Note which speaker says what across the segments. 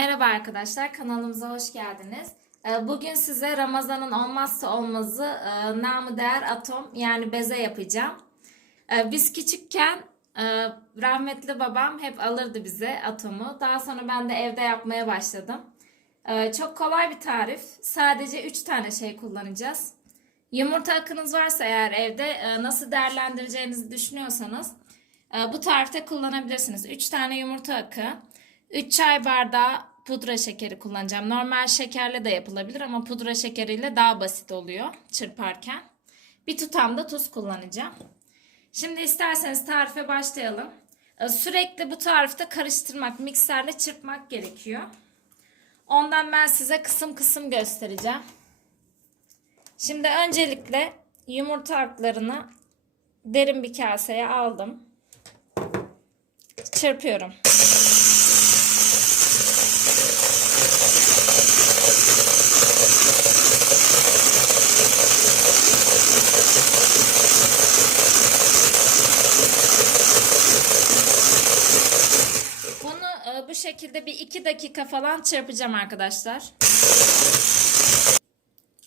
Speaker 1: Merhaba arkadaşlar, kanalımıza hoş geldiniz. Ee, Bugün size Ramazan'ın olmazsa olmazı e, namı değer atom yani beze yapacağım. Ee, Biz küçükken e, rahmetli babam hep alırdı bize atomu. Daha sonra ben de evde yapmaya başladım. Ee, Çok kolay bir tarif. Sadece 3 tane şey kullanacağız. Yumurta akınız varsa eğer evde e, nasıl değerlendireceğinizi düşünüyorsanız bu tarifte kullanabilirsiniz. 3 tane yumurta akı, 3 çay bardağı pudra şekeri kullanacağım. Normal şekerle de yapılabilir ama pudra şekeriyle daha basit oluyor çırparken. Bir tutam da tuz kullanacağım. Şimdi isterseniz tarife başlayalım. E, Sürekli bu tarifte karıştırmak, mikserle çırpmak gerekiyor. Ondan ben size kısım kısım göstereceğim. Şimdi öncelikle yumurta aklarını derin bir kaseye aldım. Çırpıyorum. Bunu e, bu şekilde bir iki dakika falan çırpacağım arkadaşlar.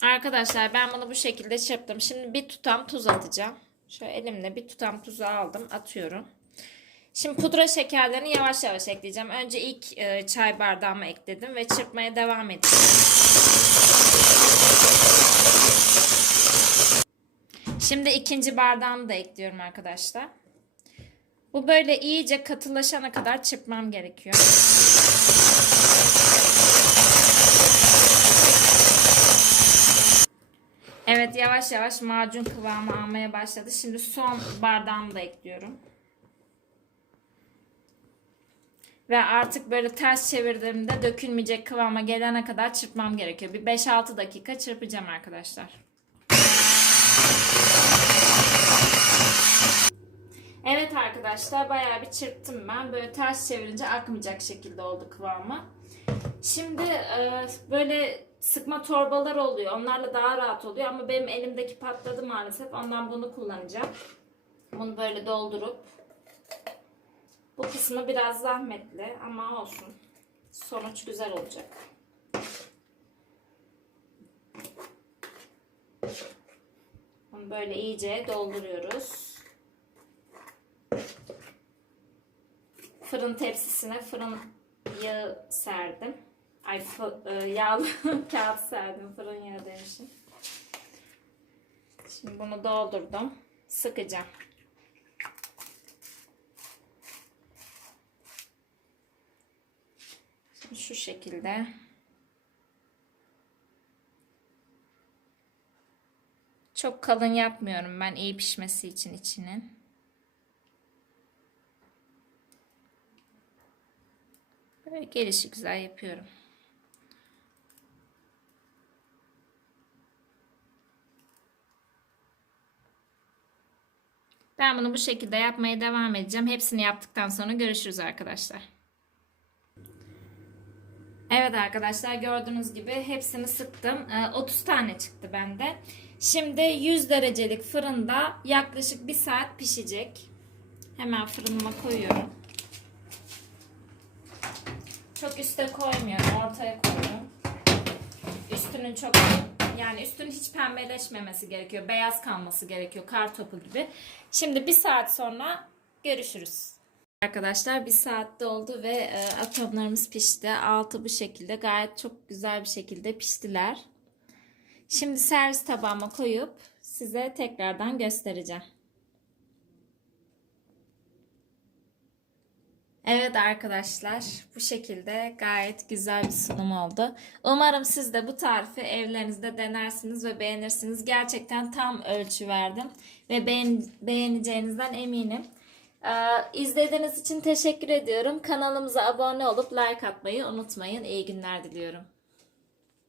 Speaker 1: Arkadaşlar ben bunu bu şekilde çırptım. Şimdi bir tutam tuz atacağım. Şöyle elimle bir tutam tuzu aldım atıyorum. Şimdi pudra şekerlerini yavaş yavaş ekleyeceğim. Önce ilk e, çay bardağıma ekledim ve çırpmaya devam edeceğim. Şimdi ikinci bardağımı da ekliyorum arkadaşlar. Bu böyle iyice katılaşana kadar çırpmam gerekiyor. Evet yavaş yavaş macun kıvamı almaya başladı. Şimdi son bardağımı da ekliyorum. Ve artık böyle ters çevirdiğimde dökülmeyecek kıvama gelene kadar çırpmam gerekiyor. Bir 5-6 dakika çırpacağım arkadaşlar. Evet arkadaşlar bayağı bir çırptım ben. Böyle ters çevirince akmayacak şekilde oldu kıvamı. Şimdi e, böyle sıkma torbalar oluyor. Onlarla daha rahat oluyor ama benim elimdeki patladı maalesef. Ondan bunu kullanacağım. Bunu böyle doldurup bu kısmı biraz zahmetli ama olsun. Sonuç güzel olacak. Bunu böyle iyice dolduruyoruz. Fırın tepsisine fırın yağı serdim. Ay e, yağlı kağıt serdim. Fırın yağı demişim. Şimdi bunu doldurdum. Sıkacağım. Şimdi şu şekilde. Çok kalın yapmıyorum ben iyi pişmesi için içinin. Böyle gelişi güzel yapıyorum. Ben bunu bu şekilde yapmaya devam edeceğim. Hepsini yaptıktan sonra görüşürüz arkadaşlar. Evet arkadaşlar gördüğünüz gibi hepsini sıktım. Ee, 30 tane çıktı bende. Şimdi 100 derecelik fırında yaklaşık 1 saat pişecek. Hemen fırınıma koyuyorum. Çok üste koymuyorum. Ortaya koyuyorum. Üstünün çok yani üstünün hiç pembeleşmemesi gerekiyor. Beyaz kalması gerekiyor. Kar topu gibi. Şimdi bir saat sonra görüşürüz. Arkadaşlar bir saatte oldu ve e, atomlarımız pişti. Altı bu şekilde gayet çok güzel bir şekilde piştiler. Şimdi servis tabağıma koyup size tekrardan göstereceğim. Evet arkadaşlar bu şekilde gayet güzel bir sunum oldu. Umarım siz de bu tarifi evlerinizde denersiniz ve beğenirsiniz. Gerçekten tam ölçü verdim ve beğen beğeneceğinizden eminim. Ee, izlediğiniz için teşekkür ediyorum. Kanalımıza abone olup like atmayı unutmayın. İyi günler diliyorum.